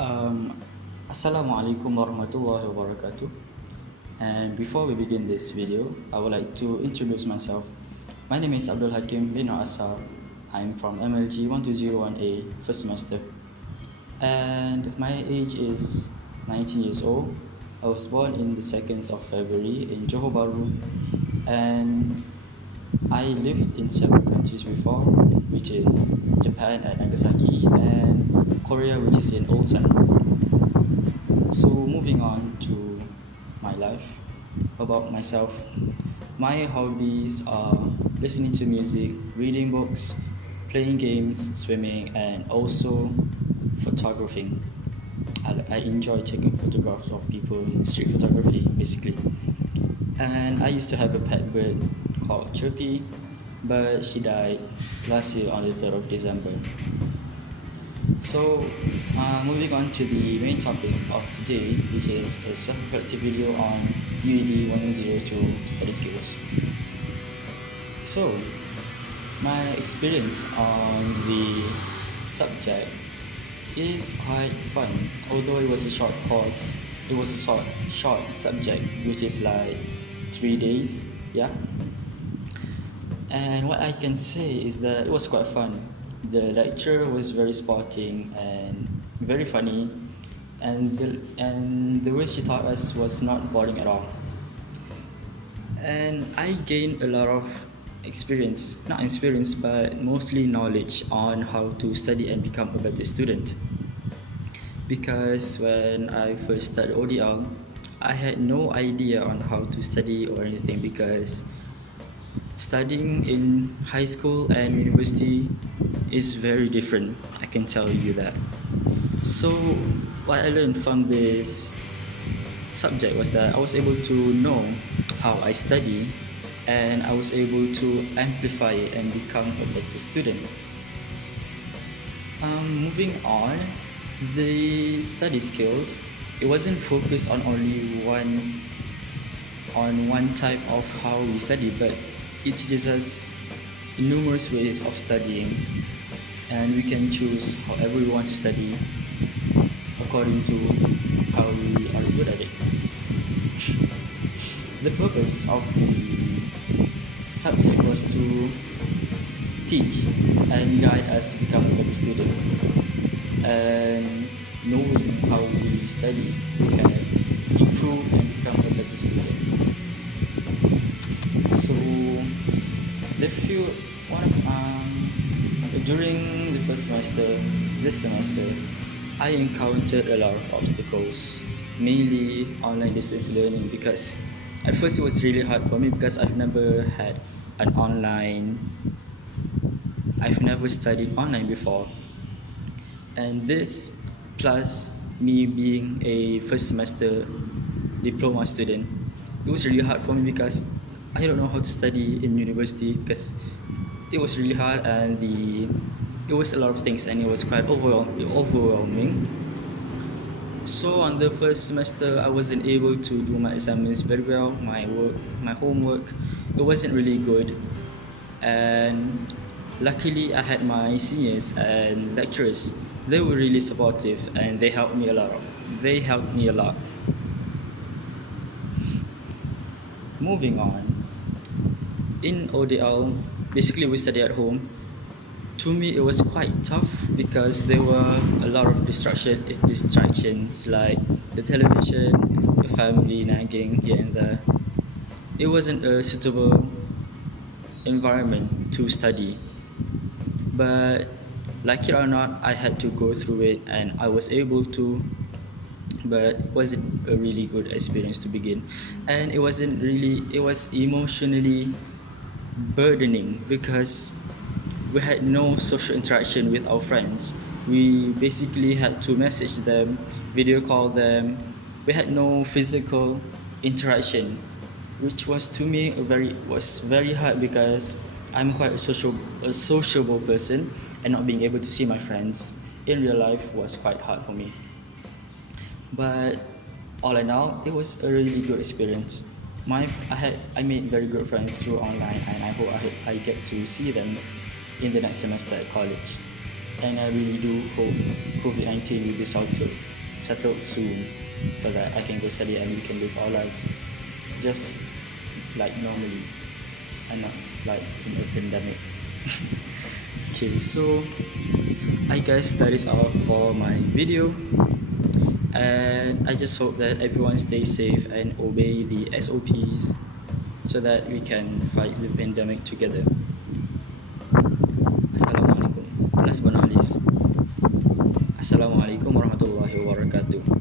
Um, Assalamualaikum warahmatullahi wabarakatuh. And before we begin this video, I would like to introduce myself. My name is Abdul Hakim bin Asar. I'm from MLG 120 first semester. And my age is 19 years old. I was born in the 2nd of February in Johor Bahru. And I lived in several countries before, which is Japan at Nagasaki and Korea, which is in Ulsan. So moving on to my life, about myself, my hobbies are listening to music, reading books, playing games, swimming, and also photographing. I enjoy taking photographs of people, street photography basically. And I used to have a pet bird called Chirpy, but she died last year on the 3rd of December. So, moving on to the main topic of today, which is a self-reflective video on UED102 study skills. So, my experience on the subject is quite fun. Although it was a short course, it was a short subject, which is like 3 days. Yeah. And what I can say is that it was quite fun. The lecturer was very sporting and very funny, and the way she taught us was not boring at all. And I gained a lot of experience, not experience, but mostly knowledge on how to study and become a better student. Because when I first started ODL, I had no idea on how to study or anything, because studying in high school and university is very different. I can tell you that. So what I learned from this subject was that I was able to know how I study, and I was able to amplify it and become a better student. Moving on, the study skills, it wasn't focused on only one type of how we study, but it teaches us numerous ways of studying, and we can choose however we want to study according to how we are good at it. The purpose of the subject was to teach and guide us to become a better student, and knowing how we study, we can improve and become a better student. So the few one during the first semester, this semester, I encountered a lot of obstacles, mainly online distance learning, because at first it was really hard for me because I've never studied online before. And this, plus me being a first semester diploma student, it was really hard for me because I don't know how to study in university, because it was really hard, and it was a lot of things, and it was quite overwhelming. So on the first semester, I wasn't able to do my assignments very well. My homework, it wasn't really good. And luckily, I had my seniors and lecturers. They were really supportive, and they helped me a lot. Moving on, in ODL, basically we study at home. To me, it was quite tough because there were a lot of distractions like the television, the family nagging here and there. It wasn't a suitable environment to study. But like it or not, I had to go through it, and I was able to. But it wasn't a really good experience to begin, and it was emotionally burdening because we had no social interaction with our friends. We basically had to message them, video call them. We had no physical interaction, which was to me was very hard because I'm quite a sociable person, and not being able to see my friends in real life was quite hard for me. But all in all, it was a really good experience. I made very good friends through online, and I hope I get to see them in the next semester at college. and I really do hope COVID-19 will be settled soon, so that I can go study and we can live our lives just like normally and not like in a pandemic. Okay, so I guess that is all for my video, and I just hope that everyone stays safe and obey the SOPs so that we can fight the pandemic together. Assalamualaikum. Last but not least, Assalamualaikum warahmatullahi wabarakatuh.